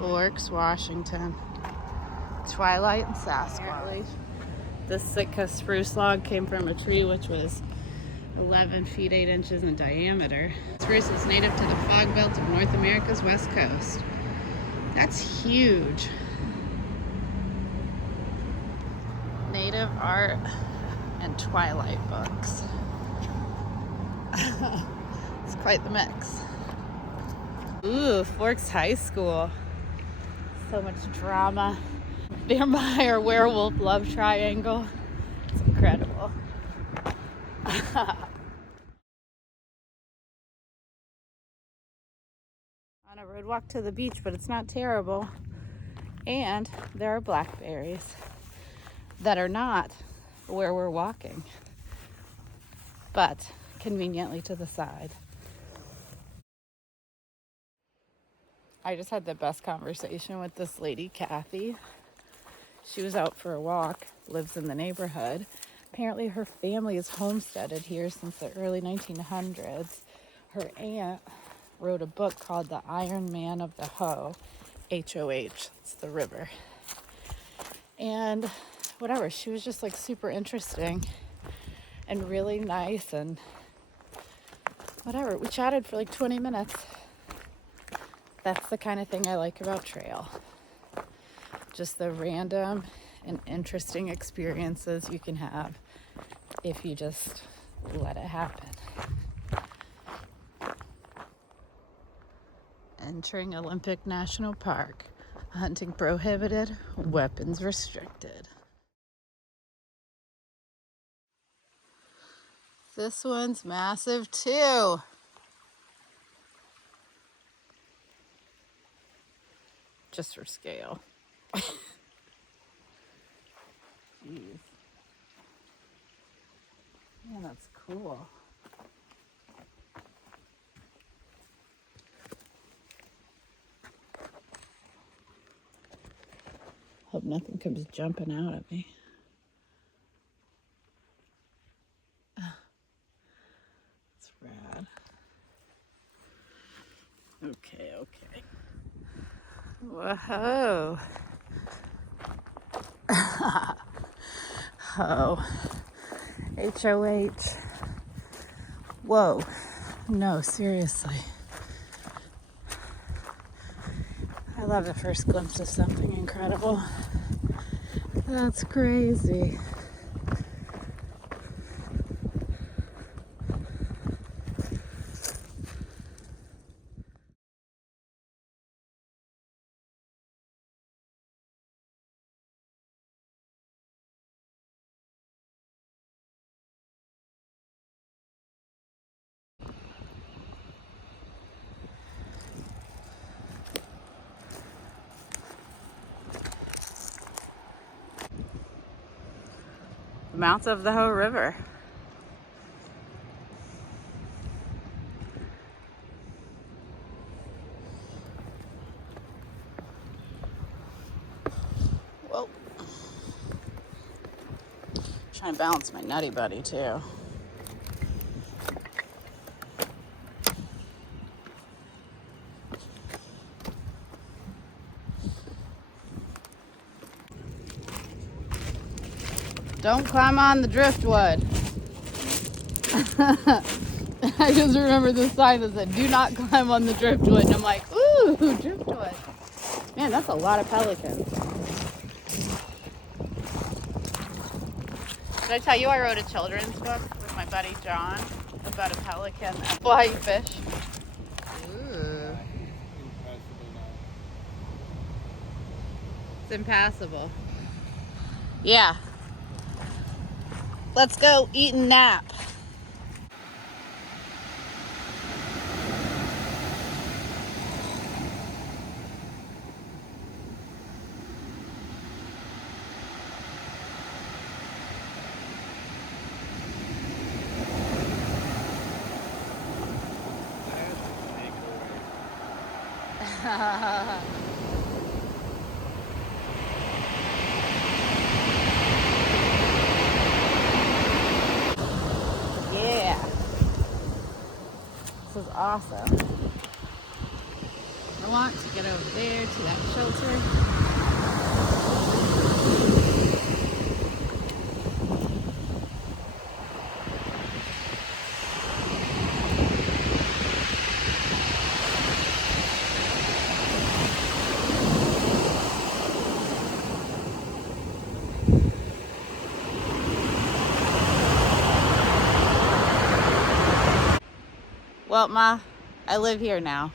Forks, Washington. Twilight and Sasquatch. This Sitka spruce log came from a tree which was 11 feet 8 inches in diameter. Spruce is native to the fog belt of North America's west coast. That's huge. Native art and Twilight books. It's quite the mix. Ooh, Forks High School. So much drama. Vampire werewolf love triangle. It's incredible. On a road walk to the beach, but it's not terrible. And there are blackberries that are not where we're walking, but conveniently to the side. I just had the best conversation with this lady, Kathy. She was out for a walk, lives in the neighborhood. Apparently her family is homesteaded here since the early 1900s. Her aunt wrote a book called The Iron Man of the Hoe, H-O-H, it's the river. And whatever, she was just like super interesting and really nice and whatever. We chatted for like 20 minutes. That's the kind of thing I like about trail. Just the random and interesting experiences you can have if you just let it happen. Entering Olympic National Park. Hunting prohibited, weapons restricted. This one's massive too. Just for scale. Jeez. Man, that's cool. Hope nothing comes jumping out at me. That's rad. Okay. Whoa. Ho. H-O-H. Whoa. No, seriously. I love the first glimpse of something incredible. That's crazy. The mouth of the Hoh River. Whoa. Trying to balance my nutty buddy too. Don't climb on the driftwood. I just remember the sign that said, do not climb on the driftwood. And I'm like, ooh, driftwood. Man, that's a lot of pelicans. Did I tell you I wrote a children's book with my buddy John about a pelican and why you fish? Ooh. It's impassable. Yeah. Let's go eat and nap. Yeah. This is awesome. want to get over there to that shelter. Well, Ma, I live here now.